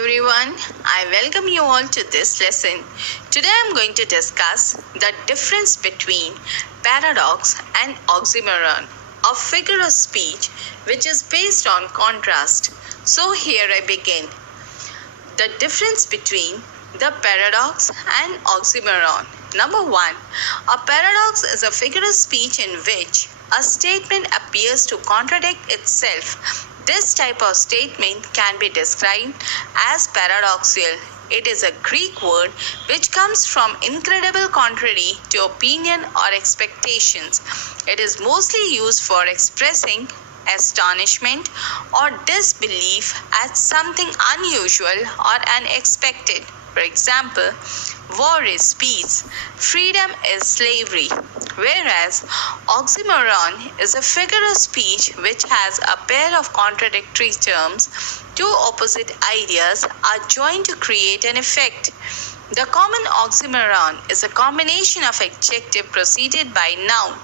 everyone, I welcome you all to this lesson. Today I am going to discuss the difference between paradox and oxymoron, a figure of speech which is based on contrast. So here I begin. The difference between the paradox and oxymoron. Number 1. A paradox is a figure of speech in which a statement appears to contradict itself. This type of statement can be described as paradoxical. It is a Greek word which comes from incredible contrary to opinion or expectations. It is mostly used for expressing astonishment or disbelief at something unusual or unexpected. For example, war is peace, freedom is slavery, whereas oxymoron is a figure of speech which has a pair of contradictory terms. Two opposite ideas are joined to create an effect. The common oxymoron is a combination of adjective preceded by noun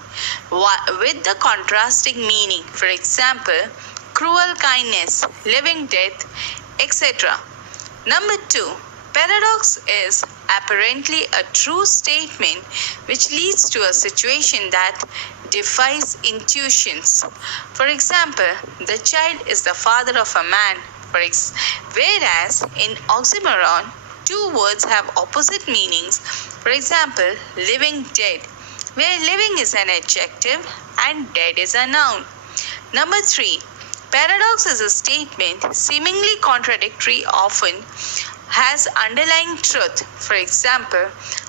with the contrasting meaning. For example, cruel kindness, living death, etc. Number 2. Paradox is apparently a true statement which leads to a situation that defies intuitions. For example, the child is the father of a man, whereas in oxymoron, two words have opposite meanings. For example, living dead, where living is an adjective and dead is a noun. Number 3. Paradox is a statement seemingly contradictory, often has underlying truth. For example,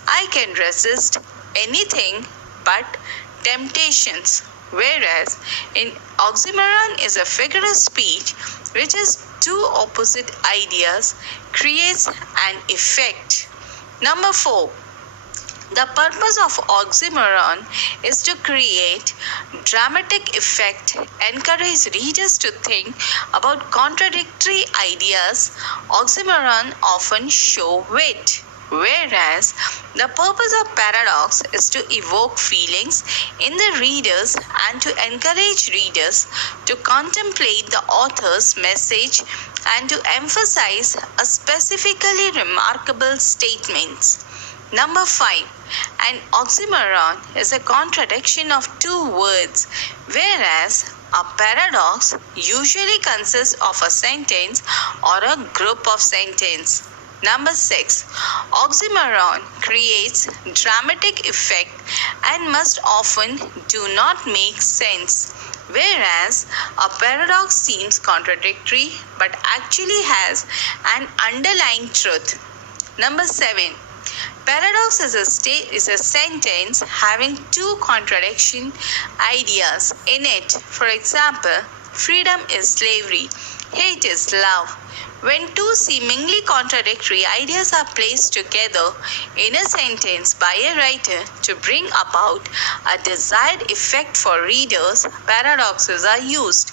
I can resist anything but temptations, whereas in oxymoron is a figure of speech which is two opposite ideas creates an effect. Number 4. The purpose of oxymoron is to create dramatic effect, encourage readers to think about contradictory ideas. Oxymoron often show wit, whereas the purpose of paradox is to evoke feelings in the readers and to encourage readers to contemplate the author's message and to emphasize a specifically remarkable statements. Number 5. An oxymoron is a contradiction of two words, whereas a paradox usually consists of a sentence or a group of sentences. Number 6. Oxymoron creates dramatic effect and must often do not make sense, whereas a paradox seems contradictory but actually has an underlying truth. Number 7. Paradox is a sentence having two contradiction ideas in it. For example, freedom is slavery, hate is love. When two seemingly contradictory ideas are placed together in a sentence by a writer to bring about a desired effect for readers, paradoxes are used.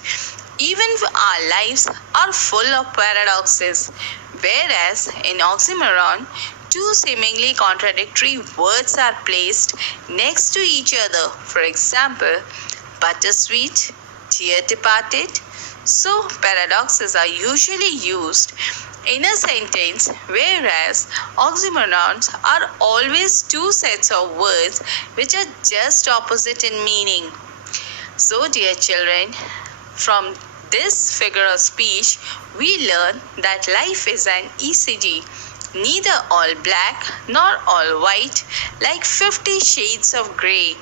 Even our lives are full of paradoxes, whereas in oxymoron, two seemingly contradictory words are placed next to each other. For example, bittersweet, dear departed. So, paradoxes are usually used in a sentence, whereas oxymorons are always two sets of words which are just opposite in meaning. So, dear children, from this figure of speech, we learn that life is an ECG. Neither all black nor all white, like 50 shades of grey.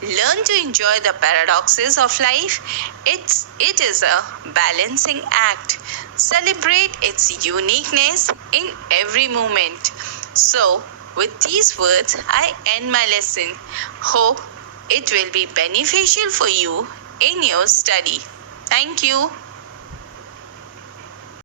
Learn to enjoy the paradoxes of life. It is a balancing act. Celebrate its uniqueness in every moment. So, with these words, I end my lesson. Hope it will be beneficial for you in your study. Thank you.